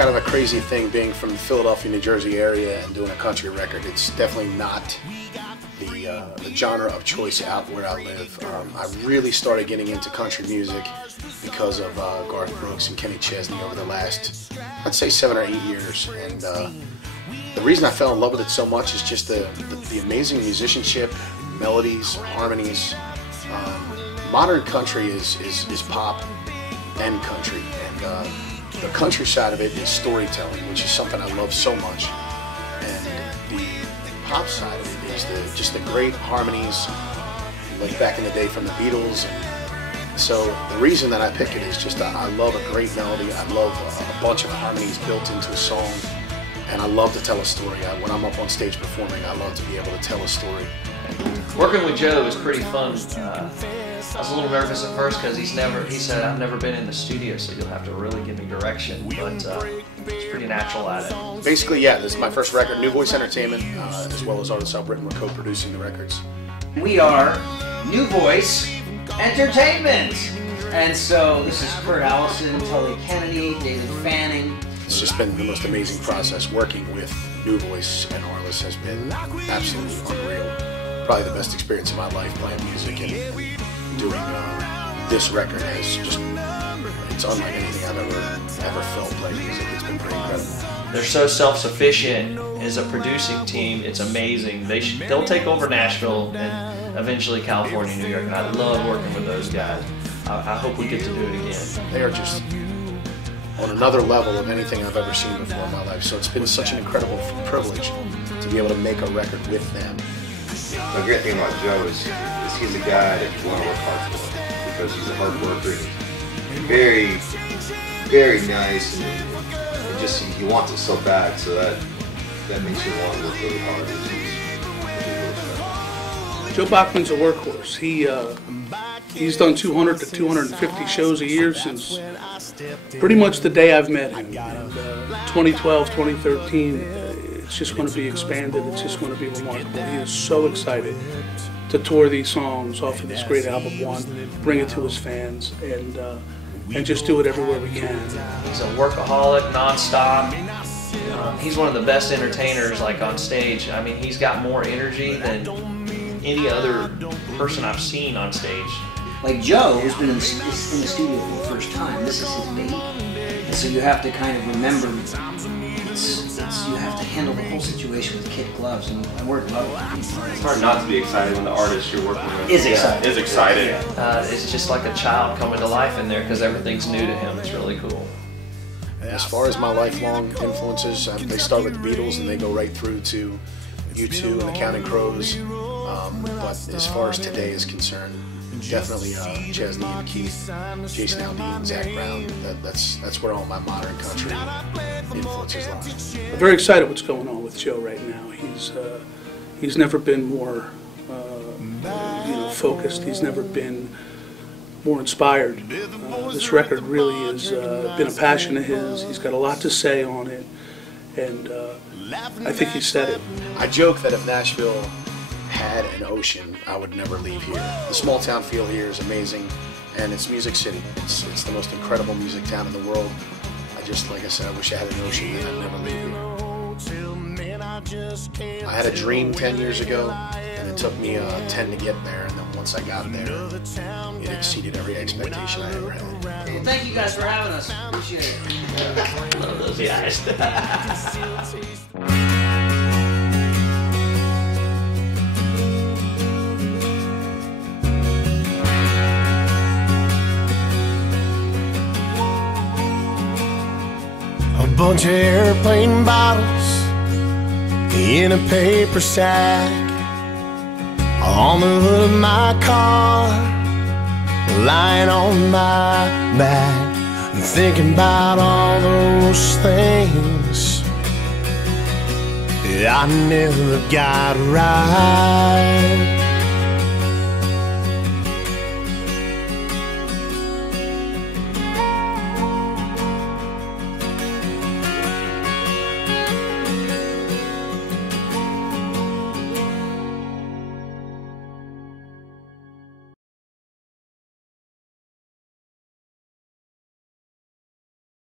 kind of a crazy thing being from the Philadelphia, New Jersey area and doing a country record. It's definitely not the genre of choice out where I live. I really started getting into country music because of Garth Brooks and Kenny Chesney over the last, I'd say, 7 or 8 years. And the reason I fell in love with it so much is just the amazing musicianship, melodies, harmonies. Modern country is pop and country, and the country side of it is storytelling, which is something I love so much. And the pop side of it is just the great harmonies, like back in the day from the Beatles. And so the reason that I pick it is just I love a great melody. I love a bunch of harmonies built into a song, and I love to tell a story. When I'm up on stage performing, I love to be able to tell a story. Working with Joe was pretty fun. I was a little nervous at first because he said, I've never been in the studio, so you'll have to really give me direction, but it's pretty natural at it. Basically, yeah, this is my first record. New Voice Entertainment, as well as Arlis Albritton, were co-producing the records. We are New Voice Entertainment! And so this is Kurt, Allison, Tully Kennedy, David Fanning. It's just been the most amazing process. Working with New Voice and Arlis has been absolutely unreal. Probably the best experience of my life playing music, and doing this record has just, it's unlike anything I've ever felt playing music. It's been pretty incredible. They're so self-sufficient as a producing team. It's amazing. They'll take over Nashville and eventually California, New York, and I love working with those guys. I hope we get to do it again. They are just on another level of anything I've ever seen before in my life. So it's been such an incredible privilege to be able to make a record with them. The great thing about Joe is he's a guy that you want to work hard for, because he's a hard worker. He's very, very nice, and just he wants it so bad, so that makes you want to work really hard. Joe Bachman's a workhorse. He's done 200 to 250 shows a year since pretty much the day I've met him. And 2012, 2013, it's just going to be expanded. It's just going to be remarkable. He is so excited to tour these songs off of this great album one, bring it to his fans, and just do it everywhere we can. He's a workaholic, nonstop. He's one of the best entertainers, like on stage. I mean, he's got more energy than any other person I've seen on stage. Like Joe, who's been in the studio for the first time, this is his baby. And so you have to kind of remember, you have to handle the whole situation with kid gloves, and I work well with him. It's hard not to be excited when the artist you're working with is excited. Is excited. It's just like a child coming to life in there because everything's new to him. It's really cool. As far as my lifelong influences, they start with the Beatles and they go right through to U2 and the Counting Crows. But as far as today is concerned, definitely Chesney and Keith, Jason Aldean, Zach Brown. That's where all my modern country influences lie. I'm very excited what's going on with Joe right now. He's never been more focused. He's never been more inspired. This record really has been a passion of his. He's got a lot to say on it, and I think he said it. I joke that if Nashville had an ocean, I would never leave here. The small town feel here is amazing, and it's Music City. It's the most incredible music town in the world. Like I said, I wish I had an ocean and I'd never leave here. I had a dream 10 years ago, and it took me 10 to get there, and then once I got there, it exceeded every expectation I ever had. Well, thank you guys for having us. Appreciate it. Love those guys. A bunch of airplane bottles in a paper sack on the hood of my car, lying on my back, and thinking about all those things that I never got right.